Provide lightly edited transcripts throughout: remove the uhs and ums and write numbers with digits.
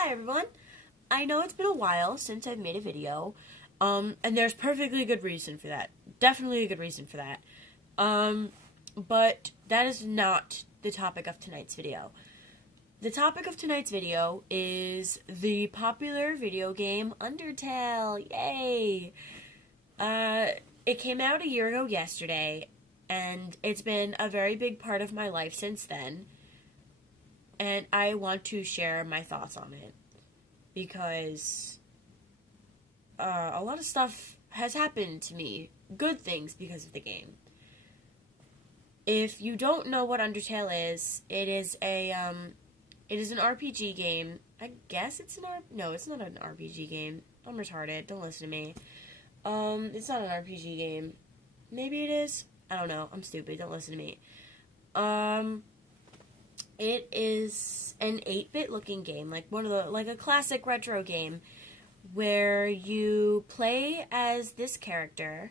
Hi everyone. I know it's been a while since I've made a video, and there's perfectly good reason for that. Definitely a good reason for that. But that is not the topic of tonight's video. The topic of tonight's video is the popular video game Undertale. Yay! It came out a year ago yesterday, and it's been a very big part of my life since then. And I want to share my thoughts on it because a lot of stuff has happened to me, good things because of the game. If you don't know what Undertale is, it is an RPG game. I guess it's no, it's not an RPG game. I'm retarded. Don't listen to me. It's not an RPG game. Maybe it is. I don't know. I'm stupid. Don't listen to me. It is an 8-bit looking game, like a classic retro game, where you play as this character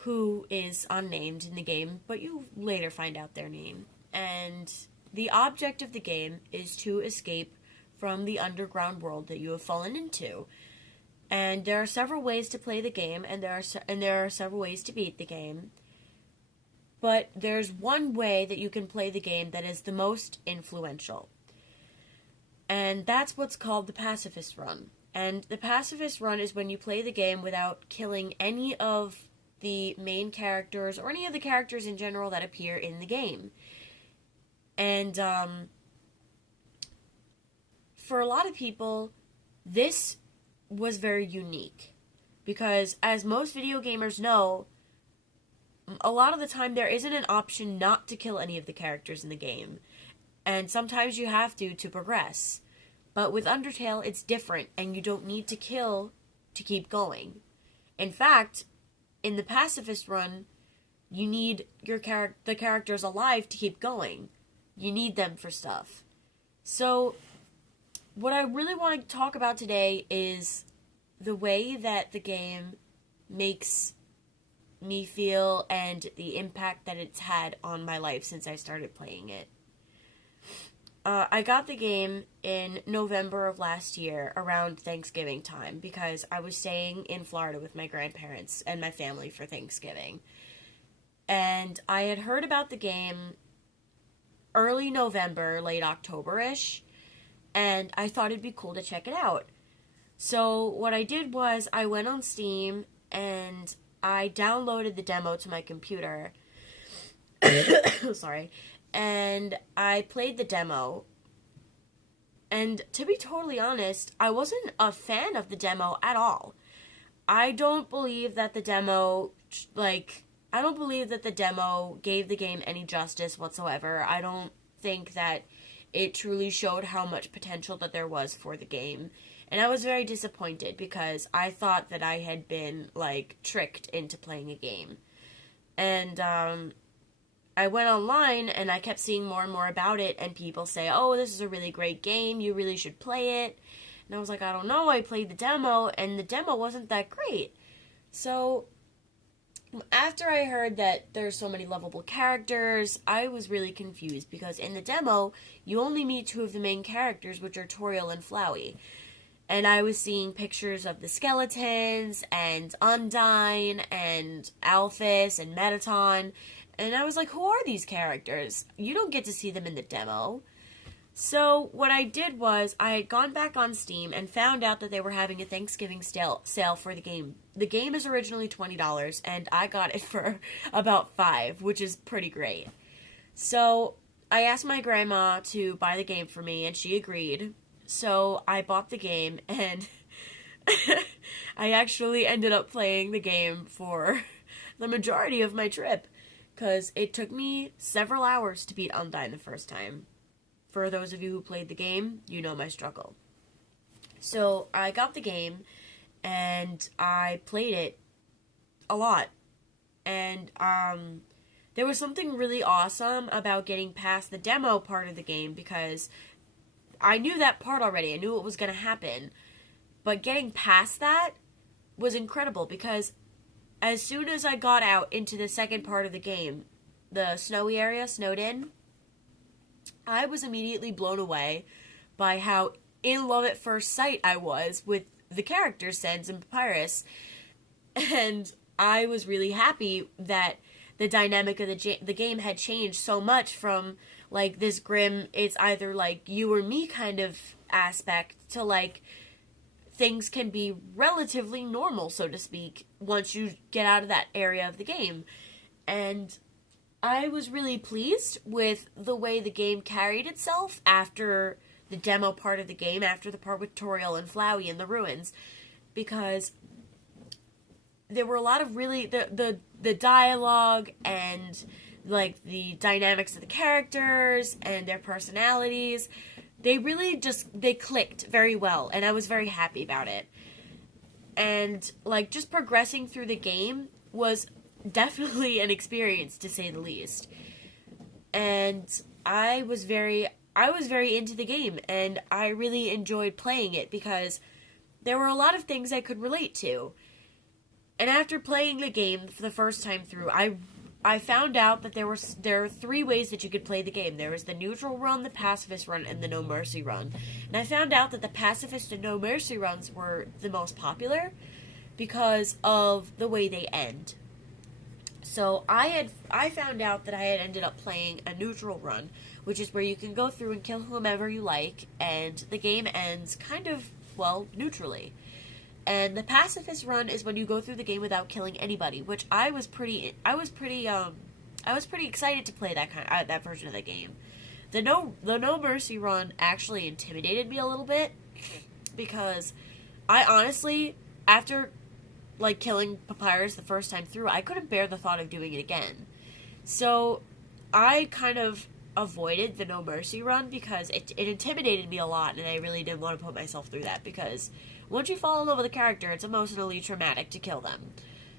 who is unnamed in the game, but you later find out their name. And the object of the game is to escape from the underground world that you have fallen into. And there are several ways to play the game, and there are several ways to beat the game. But there's one way that you can play the game that is the most influential. And that's what's called the Pacifist Run. And the Pacifist Run is when you play the game without killing any of the main characters or any of the characters in general that appear in the game. And for a lot of people, this was very unique. Because as most video gamers know, a lot of the time there isn't an option not to kill any of the characters in the game. And sometimes you have to progress. But with Undertale, it's different, and you don't need to kill to keep going. In fact, in the Pacifist Run, you need the characters alive to keep going. You need them for stuff. So, what I really want to talk about today is the way that the game makes me feel and the impact that it's had on my life since I started playing it. I got the game in November of last year around Thanksgiving time because I was staying in Florida with my grandparents and my family for Thanksgiving. And I had heard about the game early November, late October-ish, and I thought it'd be cool to check it out. So what I did was I went on Steam and I downloaded the demo to my computer. Sorry. And I played the demo. And to be totally honest, I wasn't a fan of the demo at all. I don't believe that the demo, gave the game any justice whatsoever. I don't think that it truly showed how much potential that there was for the game. And I was very disappointed because I thought that I had been, tricked into playing a game. And, I went online and I kept seeing more and more about it, and people say, oh, this is a really great game, you really should play it. And I was like, I don't know, I played the demo, and the demo wasn't that great. So, after I heard that there's so many lovable characters, I was really confused, because in the demo, you only meet two of the main characters, which are Toriel and Flowey. And I was seeing pictures of the skeletons, and Undyne, and Alphys, and Mettaton. And I was like, who are these characters? You don't get to see them in the demo. So what I did was I had gone back on Steam and found out that they were having a Thanksgiving sale for the game. The game is originally $20, and I got it for about $5, which is pretty great. So I asked my grandma to buy the game for me, and she agreed. So I bought the game, and I actually ended up playing the game for the majority of my trip, because it took me several hours to beat Undyne the first time. For those of you who played the game, you know my struggle. So I got the game, and I played it a lot. And there was something really awesome about getting past the demo part of the game, because I knew that part already. I knew what was going to happen. But getting past that was incredible, because as soon as I got out into the second part of the game, the snowy area, Snowed In, I was immediately blown away by how in love at first sight I was with the characters Sans and Papyrus. And I was really happy that the dynamic of the game had changed so much from like this grim, it's either like you or me kind of aspect to like things can be relatively normal, so to speak, once you get out of that area of the game. And I was really pleased with the way the game carried itself after the demo part of the game, after the part with Toriel and Flowey in the ruins, because there were a lot of really the dialogue and like the dynamics of the characters and their personalities, they really they clicked very well, and I was very happy about it. And like just progressing through the game was definitely an experience, to say the least. And I was very into the game, and I really enjoyed playing it because there were a lot of things I could relate to. And after playing the game for the first time through, I found out that there are 3 ways that you could play the game. There was the neutral run, the pacifist run, and the no mercy run. And I found out that the pacifist and no mercy runs were the most popular because of the way they end. So I found out that I had ended up playing a neutral run, which is where you can go through and kill whomever you like, and the game ends kind of, well, neutrally. And the pacifist run is when you go through the game without killing anybody, which I was pretty excited to play that version of the game. The no mercy run actually intimidated me a little bit because I honestly, after like killing Papyrus the first time through, I couldn't bear the thought of doing it again. So I kind of avoided the no mercy run because it intimidated me a lot, and I really didn't want to put myself through that because once you fall in love with a character, it's emotionally traumatic to kill them.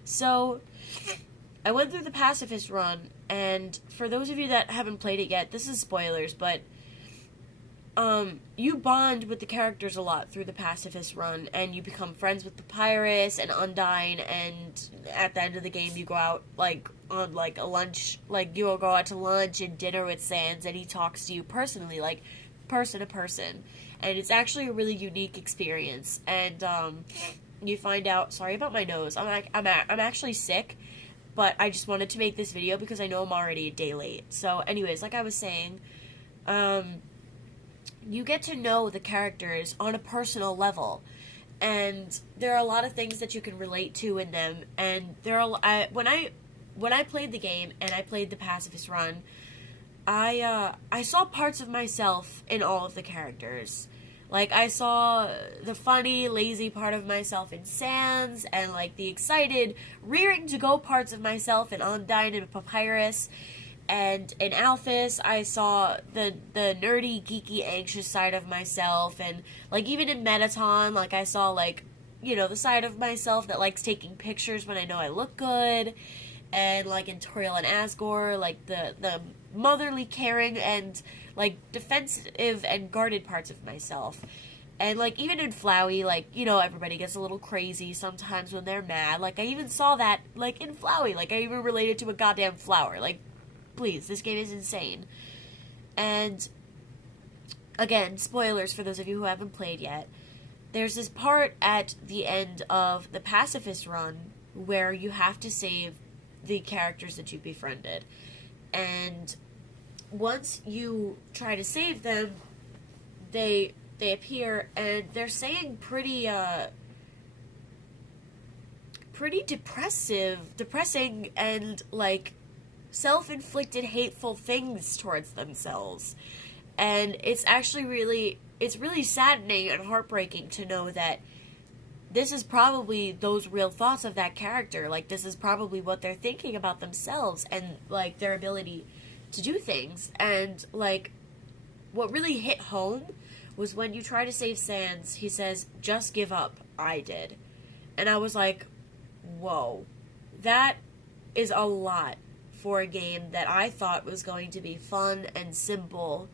So I went through the pacifist run, and for those of you that haven't played it yet, this is spoilers, but you bond with the characters a lot through the pacifist run, and you become friends with Papyrus and Undyne, and at the end of the game you go out like on like a lunch, like you will go out to lunch and dinner with Sans, and he talks to you personally, like person to person, and it's actually a really unique experience. And you find out, sorry about my nose, I'm actually sick, but I just wanted to make this video because I know I'm already a day late. So anyways, like I was saying, you get to know the characters on a personal level, and there are a lot of things that you can relate to in them. And there are when I played the game and I played the pacifist run, I saw parts of myself in all of the characters. Like, I saw the funny, lazy part of myself in Sans, and like the excited, rearing to go parts of myself in Undyne and Papyrus. And in Alphys, I saw the nerdy, geeky, anxious side of myself. And, like, even in Mettaton, like, I saw, like, you know, the side of myself that likes taking pictures when I know I look good. And, like, in Toriel and Asgore, like, the motherly, caring, and, like, defensive and guarded parts of myself. And, like, even in Flowey, like, you know, everybody gets a little crazy sometimes when they're mad. Like, I even saw that, like, in Flowey. Like, I even related to a goddamn flower. Like, please, this game is insane. And again, spoilers for those of you who haven't played yet. There's this part at the end of the pacifist run where you have to save the characters that you befriended. And once you try to save them, they appear, and they're saying pretty depressing and like self-inflicted hateful things towards themselves. And it's actually really saddening and heartbreaking to know that this is probably those real thoughts of that character. Like, this is probably what they're thinking about themselves and like their ability to do things. And like, what really hit home was when you try to save Sans, he says, "Just give up, I did." And I was like, whoa, that is a lot for a game that I thought was going to be fun and simple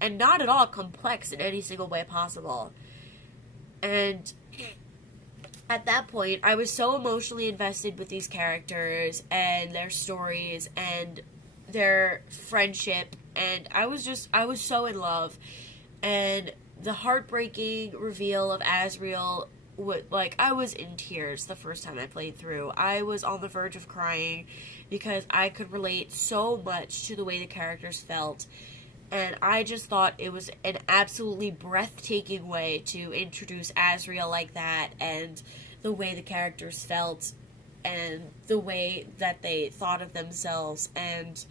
and not at all complex in any single way possible. And at that point, I was so emotionally invested with these characters and their stories and their friendship, and I was so in love. And the heartbreaking reveal of Asriel, like, I was in tears the first time I played through. I was on the verge of crying because I could relate so much to the way the characters felt. And I just thought it was an absolutely breathtaking way to introduce Asriel like that, and the way the characters felt, and the way that they thought of themselves. And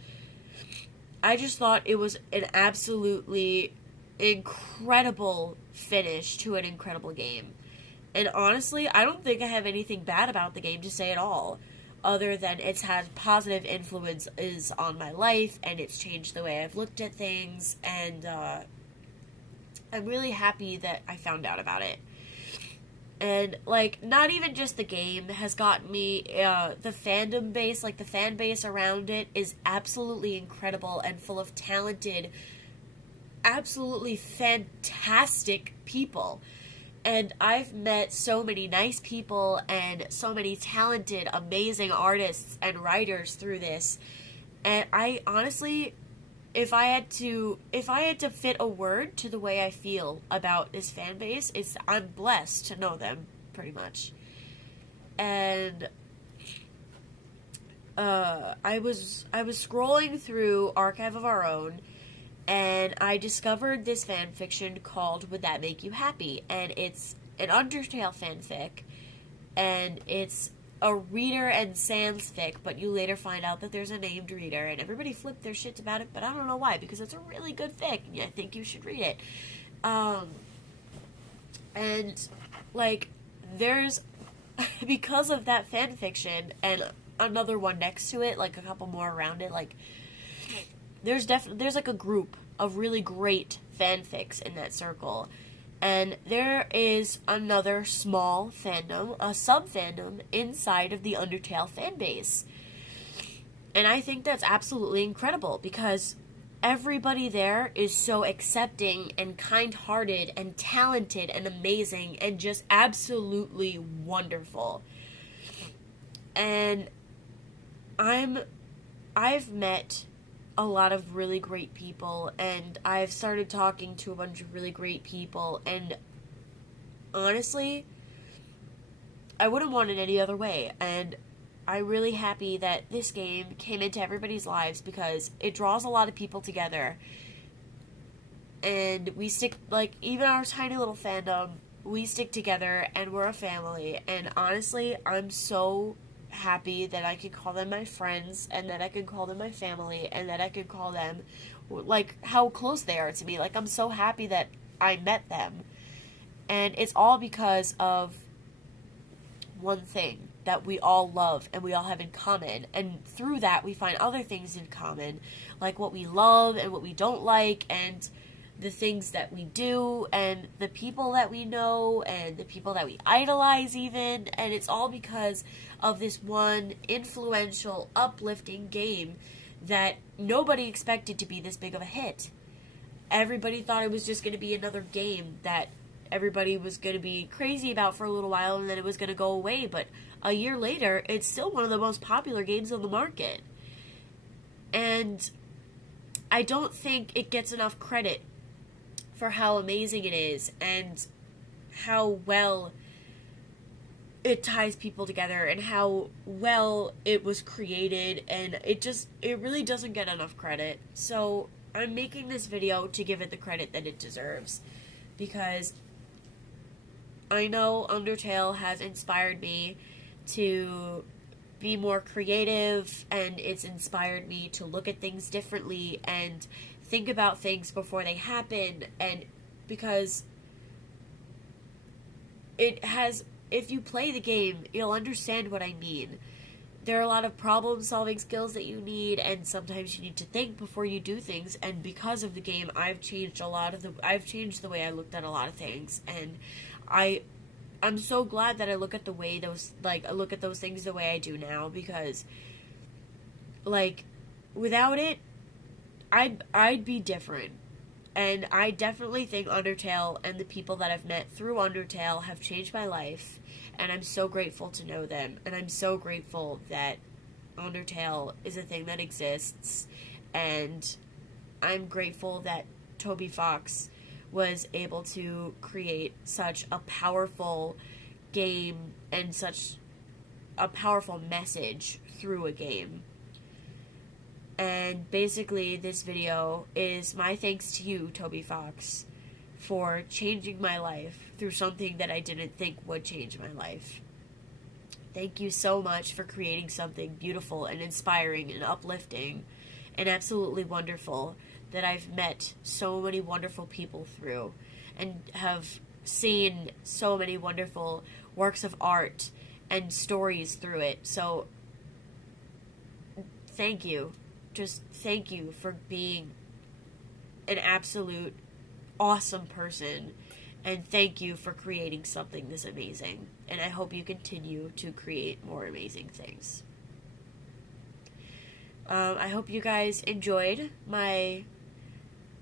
I just thought it was an absolutely incredible finish to an incredible game. And honestly, I don't think I have anything bad about the game to say at all, other than it's had positive influences on my life, and it's changed the way I've looked at things, and I'm really happy that I found out about it. And, like, not even just the game has gotten me, the fandom base, like, the fan base around it is absolutely incredible and full of talented, absolutely fantastic people. And I've met so many nice people and so many talented, amazing artists and writers through this. And I honestly, if I had to fit a word to the way I feel about this fan base, it's I'm blessed to know them, pretty much. And I was scrolling through Archive of Our Own, and I discovered this fan fiction called Would That Make You Happy? And it's an Undertale fanfic, and it's a reader and sans fic, but you later find out that there's a named reader, and everybody flipped their shits about it, but I don't know why, because it's a really good fic, and I think you should read it. And, like, there's, because of that fan fiction, and another one next to it, like, a couple more around it, like, there's like a group of really great fanfics in that circle. And there is another small fandom, a sub-fandom, inside of the Undertale fanbase. And I think that's absolutely incredible, because everybody there is so accepting and kind-hearted and talented and amazing and just absolutely wonderful. And I've met a lot of really great people, and I've started talking to a bunch of really great people, and honestly, I wouldn't want it any other way. And I'm really happy that this game came into everybody's lives, because it draws a lot of people together, and we stick, like, even our tiny little fandom, we stick together, and we're a family. And honestly, I'm so happy that I could call them my friends, and that I could call them my family, and that I could call them, like, how close they are to me. Like, I'm so happy that I met them. And it's all because of one thing that we all love and we all have in common. And through that, we find other things in common, like what we love and what we don't like, and the things that we do, and the people that we know, and the people that we idolize even. And it's all because of this one influential, uplifting game that nobody expected to be this big of a hit. Everybody thought it was just going to be another game that everybody was going to be crazy about for a little while, and then it was going to go away. But a year later, it's still one of the most popular games on the market. And I don't think it gets enough credit for how amazing it is, and how well it ties people together, and how well it was created, and it really doesn't get enough credit. So I'm making this video to give it the credit that it deserves, because I know Undertale has inspired me to be more creative, and it's inspired me to look at things differently and think about things before they happen. And because it has, if you play the game, you'll understand what I mean. There are a lot of problem-solving skills that you need, and sometimes you need to think before you do things. And because of the game, I've changed the way I looked at a lot of things, and I'm so glad that I look at those things the way I do now, because, like, without it, I'd be different. And I definitely think Undertale and the people that I've met through Undertale have changed my life, and I'm so grateful to know them, and I'm so grateful that Undertale is a thing that exists, and I'm grateful that Toby Fox was able to create such a powerful game and such a powerful message through a game. And basically, this video is my thanks to you, Toby Fox, for changing my life through something that I didn't think would change my life. Thank you so much for creating something beautiful and inspiring and uplifting and absolutely wonderful that I've met so many wonderful people through and have seen so many wonderful works of art and stories through it. So, thank you. Just thank you for being an absolute awesome person, and thank you for creating something this amazing. And I hope you continue to create more amazing things. I hope you guys enjoyed my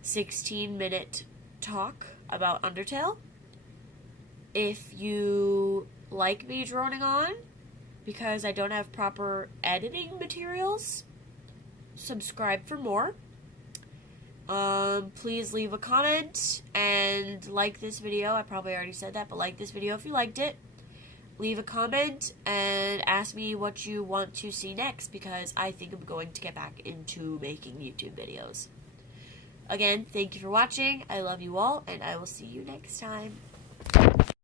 16-minute talk about Undertale. If you like me droning on because I don't have proper editing materials, subscribe for more. Please leave a comment and like this video. I probably already said that, but like this video if you liked it. Leave a comment and ask me what you want to see next, because I think I'm going to get back into making YouTube videos. Again, thank you for watching. I love you all, and I will see you next time.